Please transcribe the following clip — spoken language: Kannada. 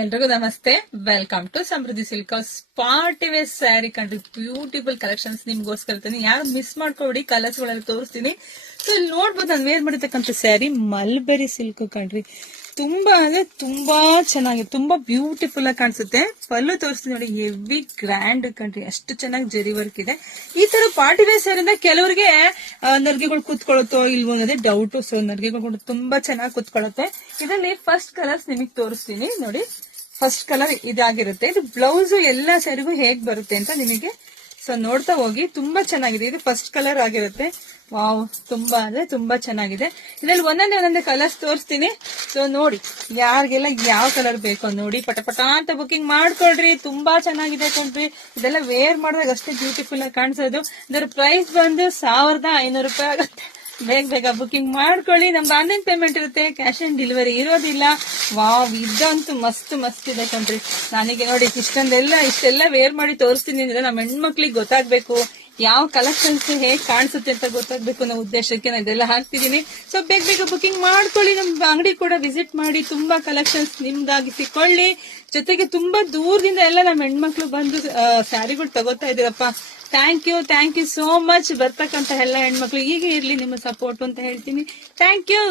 ಎಲ್ರಿಗೂ ನಮಸ್ತೆ. Welcome to Samruddhi silk house. Party wear sari ಕಂಡ್ರಿ, ಬ್ಯೂಟಿಫುಲ್ ಕಲೆಕ್ಷನ್ಸ್ ನಿಮ್ಗೋಸ್ಕರ ಇರ್ತೀನಿ. ಯಾರು ಮಿಸ್ ಮಾಡ್ಕೊಬಿಡಿ, ಕಲರ್ಸ್ ಗಳೆಲ್ಲ ತೋರಿಸ್ತೀನಿ. ಸೊ ಇಲ್ಲಿ ನೋಡ್ಬೋದು ನಾನು ವೇರ್ ಮಾಡಿರ್ತಕ್ಕಂಥ ಸ್ಯಾರಿ ಮಲ್ಬೆರಿ ಸಿಲ್ಕ್ ಕಂಡ್ರಿ. ತುಂಬಾ ಅಂದ್ರೆ ತುಂಬಾ ಚೆನ್ನಾಗಿದೆ, ತುಂಬಾ ಬ್ಯೂಟಿಫುಲ್ ಆಗಿ ಕಾಣಿಸುತ್ತೆ. ಪಲ್ಲು ತೋರಿಸ್ತೀನಿ ನೋಡಿ, ಹೆವಿ ಗ್ರ್ಯಾಂಡ್ ಕಂಡ್ರಿ, ಅಷ್ಟು ಚೆನ್ನಾಗಿ ಜರಿ ವರ್ಕ್ ಇದೆ. ಈ ತರ ಪಾರ್ಟಿ ವೇರ್ ಸ್ಯಾರಿಯಿಂದ ಕೆಲವರಿಗೆ ನರ್ಗೆಗಳು ಕೂತ್ಕೊಳ್ಳುತ್ತೋ ಇಲ್ವೋ ಅನ್ನೋದೇ ಡೌಟ್. ಸೊ ನರ್ಗೆಗಳು ತುಂಬಾ ಚೆನ್ನಾಗಿ ಕೂತ್ಕೊಳ್ಳುತ್ತೆ. ಇದರಲ್ಲಿ ಫಸ್ಟ್ ಕಲರ್ಸ್ ನಿಮಗೆ ತೋರಿಸ್ತೀನಿ ನೋಡಿ. ಫಸ್ಟ್ ಕಲರ್ ಇದಾಗಿರುತ್ತೆ. ಇದು ಬ್ಲೌಸ್ ಎಲ್ಲ ಸ್ಯಾರಿಗೂ ಹೇಗ್ ಬರುತ್ತೆ ಅಂತ ನಿಮಗೆ ಸೊ ನೋಡ್ತಾ ಹೋಗಿ. ತುಂಬಾ ಚೆನ್ನಾಗಿದೆ. ಇದು ಫಸ್ಟ್ ಕಲರ್ ಆಗಿರುತ್ತೆ. ವಾವ್, ತುಂಬಾ ಅಂದ್ರೆ ತುಂಬಾ ಚೆನ್ನಾಗಿದೆ. ಇದರಲ್ಲಿ ಒಂದೊಂದೇ ಕಲರ್ಸ್ ತೋರಿಸ್ತೀನಿ. ಸೊ ನೋಡಿ, ಯಾರಿಗೆಲ್ಲ ಯಾವ ಕಲರ್ ಬೇಕೋ ನೋಡಿ, ಪಟ ಅಂತ ಬುಕಿಂಗ್ ಮಾಡ್ಕೊಳ್ರಿ. ತುಂಬಾ ಚೆನ್ನಾಗಿದೆ ಕೊಡ್ರಿ. ಇದೆಲ್ಲ ವೇರ್ ಮಾಡಿದಾಗ ಅಷ್ಟೇ ಬ್ಯೂಟಿಫುಲ್ ಆಗಿ ಕಾಣಿಸೋದು. ಇದರ ಪ್ರೈಸ್ ಬಂದು 1500 ರೂಪಾಯಿ ಆಗುತ್ತೆ. ಬೇಗ ಬುಕಿಂಗ್ ಮಾಡ್ಕೊಳ್ಳಿ. ನಮ್ದು ಆನ್ಲೈನ್ ಪೇಮೆಂಟ್ ಇರುತ್ತೆ, ಕ್ಯಾಶ್ ಆನ್ ಡೆಲಿವರಿ ಇರೋದಿಲ್ಲ. ವಾವ್, ಇದಂತೂ ಮಸ್ತ್ ಇದೆ ಕಣ್ರಿ. ನನಗೆ ನೋಡಿ ಇಷ್ಟೆಲ್ಲ ವೇರ್ ಮಾಡಿ ತೋರಿಸ್ತೀನಿ ಅಂದ್ರೆ ನಮ್ಮ ಹೆಣ್ಮಕ್ಳಿಗೆ ಗೊತ್ತಾಗ್ಬೇಕು, ಯಾವ ಕಲೆಕ್ಷನ್ಸ್ ಹೇಗ್ ಕಾಣಿಸುತ್ತೆ ಅಂತ ಗೊತ್ತಾಗ್ಬೇಕು ಅನ್ನೋ ಉದ್ದೇಶಕ್ಕೆ ನಾನು ಇದೆಲ್ಲ ಹಾಕ್ತಿದ್ದೀನಿ. ಸೊ ಬೇಗ ಬುಕಿಂಗ್ ಮಾಡ್ಕೊಳ್ಳಿ. ನಮ್ ಅಂಗಡಿ ಕೂಡ ವಿಸಿಟ್ ಮಾಡಿ, ತುಂಬಾ ಕಲೆಕ್ಷನ್ಸ್ ನಿಮ್ದಾಗಿಸಿಕೊಳ್ಳಿ. ಜೊತೆಗೆ ತುಂಬಾ ದೂರದಿಂದ ಎಲ್ಲ ನಮ್ಮ ಹೆಣ್ಮಕ್ಳು ಬಂದು ಸ್ಯಾರಿಗಳು ತಗೋತಾ ಇದೀರಪ್ಪ. Thank you so much. ಬರ್ತಕ್ಕಂತ ಎಲ್ಲ ಹೆಣ್ಮಕ್ಳು ಹೀಗೆ ಇರ್ಲಿ ನಿಮ್ಮ ಸಪೋರ್ಟ್ ಅಂತ ಹೇಳ್ತೀನಿ. Thank you.